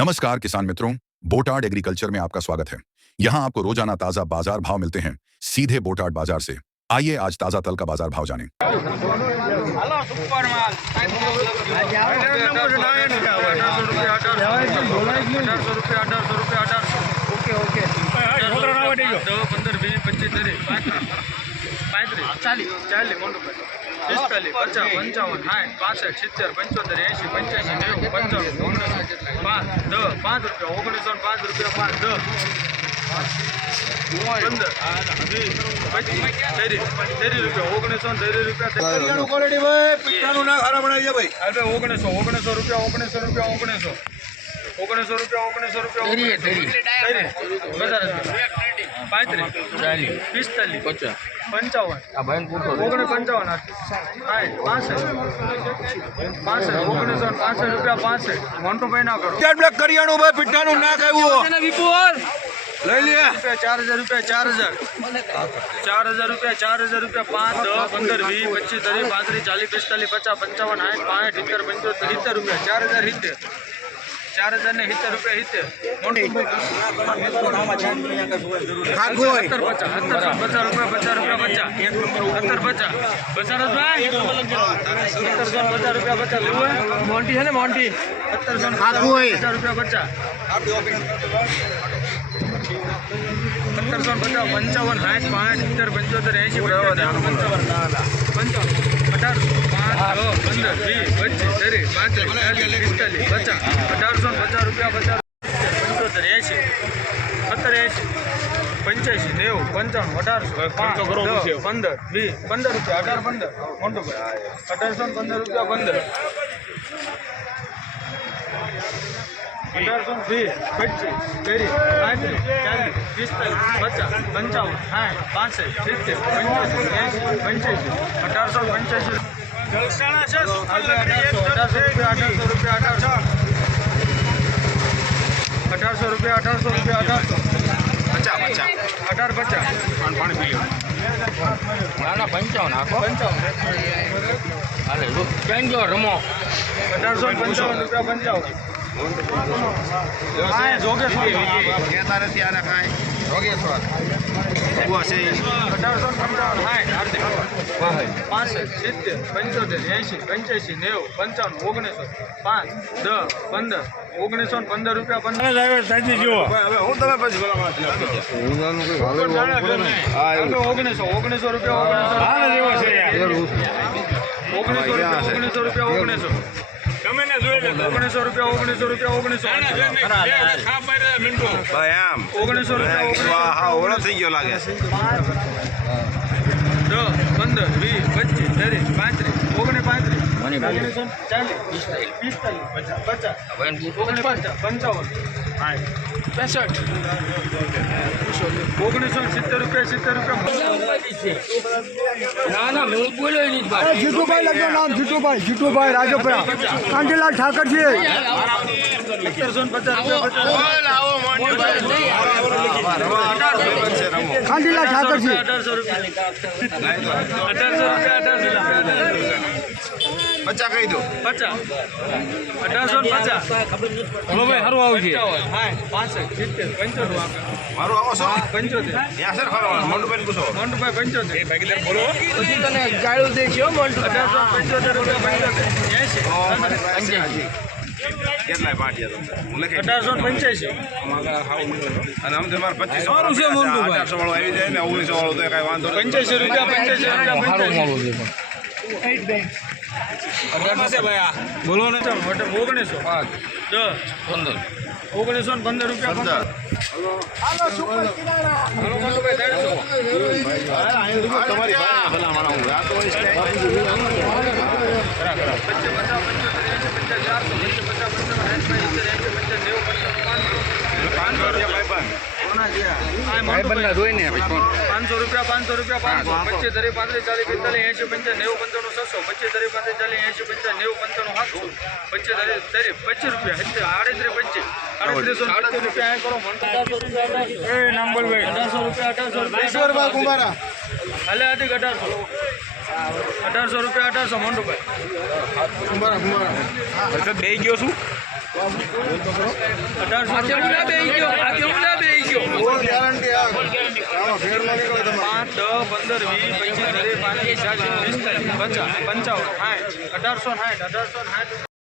नमस्कार किसान मित्रों बोटाड एग्रीकल्चर में आपका स्वागत है यहाँ आपको रोजाना ताजा बाजार भाव मिलते हैं सीधे बोटाड बाजार से आइए आज ताजा तल का बाजार भाव जानें હાલો સુપર માલ અઢારસો રૂપિયા અઢારસો રૂપિયા અઢારસો ઓકે ઓકે દસ પંદર વીસ પચીસ ત્રીસ પાંત્રીસ પાંત્રીસ ચાલીસ ચાલીસ મોટું પિસ્તાલીસ પચાસ પંચાવન સાઠ પાસઠ સિત્તેર પંચોતેર એંશી પંચ્યાસી નેવું પંચાણું ઓગણીસો પાંચ પાંચ રૂપિયા ઓગણીસો પાંચ રૂપિયા પાંચ હવે ઓગણીસો ઓગણીસો રૂપિયા ઓગણીસો રૂપિયા ઓગણીસો ઓગણીસો રૂપિયા ઓગણીસો રૂપિયા પાંત્રીસ પિસ્તાલીસ પંચાવન ઓગણીસ પંચાવન સાઠ પાસઠ. પાસઠ ઓગણીસો ને પાસઠ રૂપિયા પાસઠ. મોન્ટુભાઈ ના કરો. કરિયાણું ભાઈ પીઠાનું ના ખાવું લઈ લે. રૂપિયા ચાર હજાર રૂપિયા ચાર હજાર. ચાર હજાર રૂપિયા ચાર હજાર રૂપિયા પાંચ દસ પંદર વીસ પચીસ ત્રીસ પાંત્રીસ ચાલીસ પિસ્તાલીસ પચાસ પંચાવન સાઠ પાંઠ સિત્તેર પંચોતેર સિત્તેર રૂપિયા. ચાર હજાર સિત્તેર. ચાર હજાર ને સિત્તેર રૂપિયા સિત્તેર. પચાસ સત્તર પચાસ રૂપિયા પચાસ રૂપિયા પચાસ. સત્તર પચાસ. પચાસ પચાસ રૂપિયા પચાસ. લેવું હોય? મોન્ટી છે ને મોન્ટી સત્તરસો. પચાસ રૂપિયા પચાસ. સત્તરસો પચાસ. પંચાવન સાઠ પાંચ સિત્તેર પંચોતેર એંશી પંચાવન. પંચાવન. અઢારસો છ પંદર વીસ પચીસ ત્રીસ પાંત્રીસ ચાલીસ પિસ્તાલીસ પચાસ અઢારસો પચાસ રૂપિયા પચાસ. પંચોતેર એંશી. સત્તર એંશી. પંચ્યાસી નેવું પંચાણું અઢારસો પંદર વીસ પંદર રૂપિયા અઢાર પંદર. મોટું અઢારસો પંદર રૂપિયા પંદર. અઢારસો વીસ પચીસ ત્રીસ પાંત્રીસ ચાલીસ પિસ્તાલીસ પચાસ પંચાવન સાઠ પાસઠ સિત્તેર પંચ્યાસી એંશી પંચ્યાસી અઢારસો પંચ્યાસી. અઢારસો અઢારસો રૂપિયા અઢારસો રૂપિયા અઢારસો. અઢારસો રૂપિયા અઢારસો રૂપિયા અઢારસો. અઢાર પચાસ. ના પંચાવન આખો. પંચાવન હાલે ક્યાં ગયો રમો? અઢારસો ને પંચાવન રૂપિયા પંચાવન. કાંઈ જોગેશ્વર. અઢારસો ને પંચાવન કાંઈ. હાર્દિક પાસઠ સિત્તેર પંચોતેર એંશી પંચ્યાસી નેવું પંચાવન ઓગણીસો પાંચ દસ પંદર ઓગણીસો ને પંદર રૂપિયા પંદર. હવે ઓગણીસો ઓગણીસો રૂપિયા ઓગણીસો. ઓગણીસો રૂપિયા ઓગણીસો. ઓગણીસો ઓગણીસો રૂપિયા ઓગણીસો રૂપિયા. ઓગણીસો ઓગણીસો રૂપિયા. ઓગણીસો થઈ ગયો લાગે. દસ પંદર વીસ પચીસ ત્રીસ પાંત્રીસ. ઓગણીસ પાંત્રીસ. ઓગણીસો ચાલીસ. પિસ્તાલીસ પચાસ પચાસ. ઓગણીસ પચાસ પંચાવન પેસઠ ઓગણીસો સિત્તેર રૂપિયા સિત્તેર રૂપિયા ના ના જીતુભાઈ જીતુભાઈ જીતુભાઈ રાજપરા ઠાકરજી સત્તરસો ને પચાસ રૂપિયા કાંટીલાલ અઢારસો રૂપિયા અઢારસો રૂપિયા. રૂપિયા કહી દો. પચા અઢારસો ને પચાસ. હલો ભાઈ સારું આવું છે. મારું આવો છો? પંચોતેર. ત્યાં સર ખરો મોટું પૂછો. મોન્ટુભાઈ પંચોતેર. ભાગીદાર બોલો. પછી તને ગાળું દે છે મોન્ટુ અઢારસો પંચોતેર રૂપિયા પંચોતેર. પંચ્યાસી કેટલાય પાટિયા તમને? હું અઢારસો પંચ્યાસી. અને આમ તમારે પચીસો સારું છે અઢારસો વાળો આવી જાય ને ઓગણીસો વાળો તો કઈ વાંધો પંચ્યાસી રૂપિયા પંચ્યાસી રૂપિયા સારું છે બોલો ને ચાલો વટે ઓગણીસો પાંચ દસ પંદર ઓગણીસો ને પંદર રૂપિયા પંદર તમારી. પચીસ રૂપિયા ભાઈબંધ. પાંચસો રૂપિયા પાંચસો રૂપિયા પાંચસો પચીસ તરી પાંત્રીસ ચાલીસ પિસ્તાલીસ એંશી પંચાસ નેવું પંચાણું છસો પચીસ તરી પાંત્રીસ ચાલીસ એંશી પંચાસ નેવું પંચાણું સાતસો પચીસ તરી તરી પચીસ રૂપિયા સિત્તેર આડત્રીસ પચીસ આડત્રીસો રૂપિયા કરો અઢારસો રૂપિયા અઢારસો રૂપિયા હાલે અધિક અઢારસો. અઢારસો રૂપિયા અઢારસો મોન્ટુભાઈ બે ગયો છું. પંચાવન સાઠ અઢારસો સાઠ અઢારસો સાઠ.